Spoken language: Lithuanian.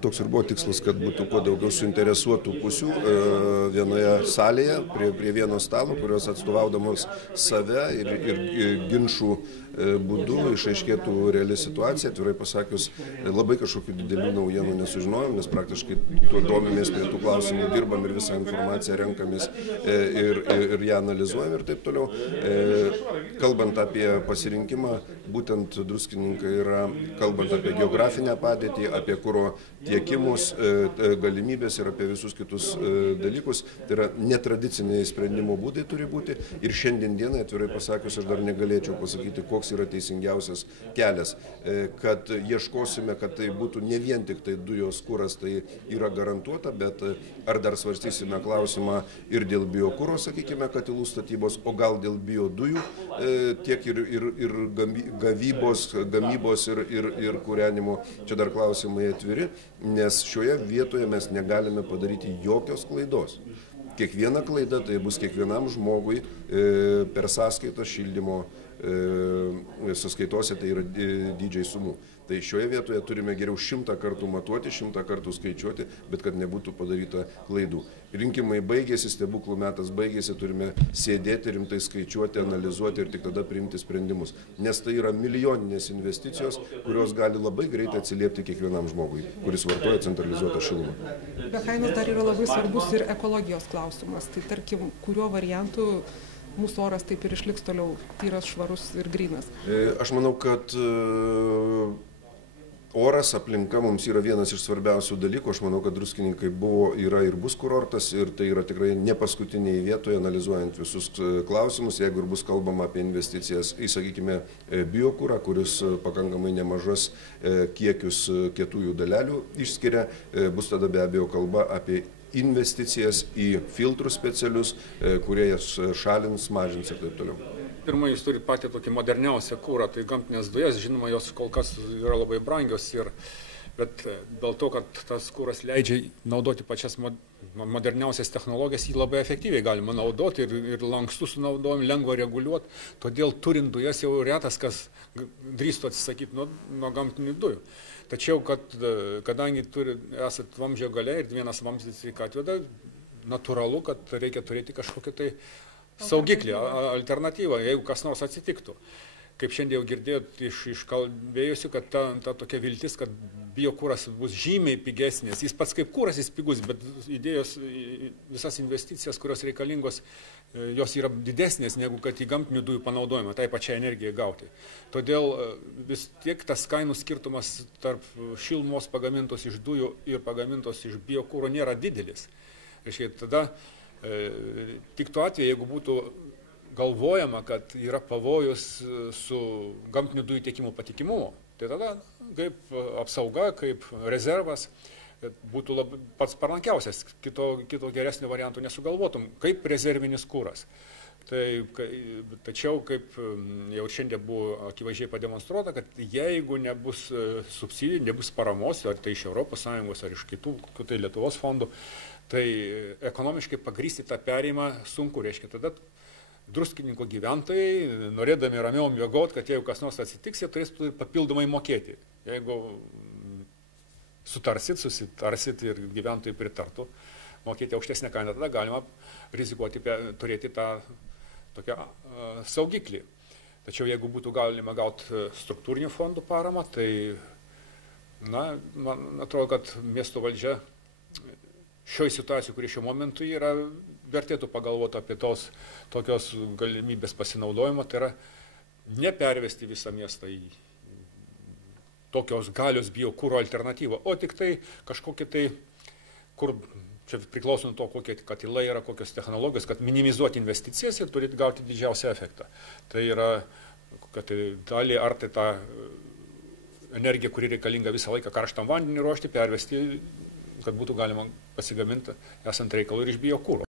Toks ir buvo tikslas, kad būtų kuo daugiau suinteresuotų pusių vienoje salėje, prie vieno stalo, kurios atstovaudamos save ir ginčų būdu išaiškėtų reali situacija. Atvirai pasakius, labai kažkokių didelių naujienų nesužinojom, nes praktiškai tuo domimės, prie tų klausimų dirbam ir visą informaciją renkamės ir ją analizuojam ir taip toliau. Kalbant apie pasirinkimą, būtent druskininkai yra, kalbant apie geografinę padėtį, apie kuro tiekimus, galimybės ir apie visus kitus dalykus, tai yra netradiciniai sprendimo būdai turi būti ir šiandien dienai, atvirai pasakius, aš dar negalėčiau pasakyti, koks yra teisingiausias kelias, kad ieškosime, kad tai būtų ne vien tik tai dujos, kuras, tai yra garantuota, bet ar dar svarstysime klausimą ir dėl biokuro, sakykime, katilų statybos, o gal dėl biodujų, tiek ir gamybos ir kūrenimo, čia dar klausimai atviri, nes šioje vietoje mes negalime padaryti jokios klaidos. Kiekviena klaida tai bus kiekvienam žmogui per sąskaitą šildymo sąskaitose, tai yra dydžiai sumų. Tai šioje vietoje turime geriau 100 kartų matuoti, 100 kartų skaičiuoti, bet kad nebūtų padaryta klaidų. Rinkimai baigėsi, stebuklų metas baigėsi, turime sėdėti, rimtai skaičiuoti, analizuoti ir tik tada priimti sprendimus. Nes tai yra milijoninės investicijos, kurios gali labai greitai atsiliepti kiekvienam žmogui, kuris vartoja centralizuotą šilumą. Be kainos dar yra labai svarbus ir ekologijos klausimas. Tai tarkim, kuriuo variantu mūsų oras taip ir išliks toliau tyras, švarus ir grynas? Aš manau, kad oras, aplinka mums yra vienas iš svarbiausių dalykų. Aš manau, kad druskininkai buvo, yra ir bus kurortas ir tai yra tikrai ne paskutinėje vietoje, analizuojant visus klausimus. Jeigu ir bus kalbama apie investicijas į, sakykime, biokurą, kuris pakankamai nemažas kiekius kietųjų dalelių išskiria, bus tada be abejo kalba apie investicijas į filtrus specialius, kurie jas šalins, mažins ir taip toliau. Pirma, jūs turite patį tokį moderniausią kurą, tai gamtinės dujas, žinoma, jos kol kas yra labai brangios, bet dėl to, kad tas kuras leidžia naudoti pačias moderniausias technologijas, jį labai efektyviai galima naudoti ir lankstų sunaudojami, lengva reguliuoti, todėl turint dujas jau retas, kas drįstų atsisakyti nuo gamtinių dujų. Tačiau, kadangi esat vamzdžio gale ir vienas vamzdis atveda, natūralu, kad reikia turėti kažkokią tai saugiklį, alternatyvą, jeigu kas nors atsitiktų. Kaip šiandien jau girdėjot iš kalbėjusių, kad ta tokia viltis, kad biokuras bus žymiai pigesnis. Jis pats kaip kuras jis pigus, bet įdėjus visas investicijas, kurios reikalingos, jos yra didesnės negu kad į gamtinių dujų panaudojimą, tai pačiai energijai gauti. Todėl vis tiek tas kainų skirtumas tarp šilumos pagamintos iš dujų ir pagamintos iš biokuro nėra didelis. Reiškia, tada tik tuo atveju, jeigu būtų galvojama, kad yra pavojus su gamtinių dujų tiekimo patikimumu, tai tada kaip apsauga, kaip rezervas būtų pats parankiausias, kito geresnio varianto nesugalvotum, kaip rezervinis kuras. Tačiau, kaip jau šiandien buvo akivaizdžiai pademonstruota, kad jeigu nebus subsidijų, nebus paramos, ar tai iš ES, ar iš kitų tai Lietuvos fondų, tai ekonomiškai pagrysti tą perėjimą sunku, reiškia, tada druskininko gyventojai, norėdami ramiau miegoti, kad jeigu kas nors atsitiks, jie turės papildomai mokėti. Jeigu susitarsit ir gyventojai pritartų mokėti aukštesnę kainą, tada galima rizikuoti turėti tą tokią saugiklį. Tačiau jeigu būtų galima gauti struktūrinių fondų paramą, tai, man atrodo, kad miesto valdžia šioj situacijai, kuri šiuo momentu yra, vertėtų pagalvoti apie tokios galimybės pasinaudojimo, tai yra nepervesti visą miestą į tokios galios biokuro alternatyvą, o tik tai kažkokie tai, kur čia priklauso nuo to, kokie katilai yra, kokios technologijos, kad minimizuoti investicijas ir turėti gauti didžiausią efektą. Tai yra, kad dalį ar tai tą energiją, kuri reikalinga visą laiką karštam vandeniu ruošti, pervesti, kad būtų galima pasigaminti esant reikalų ir iš biokuro.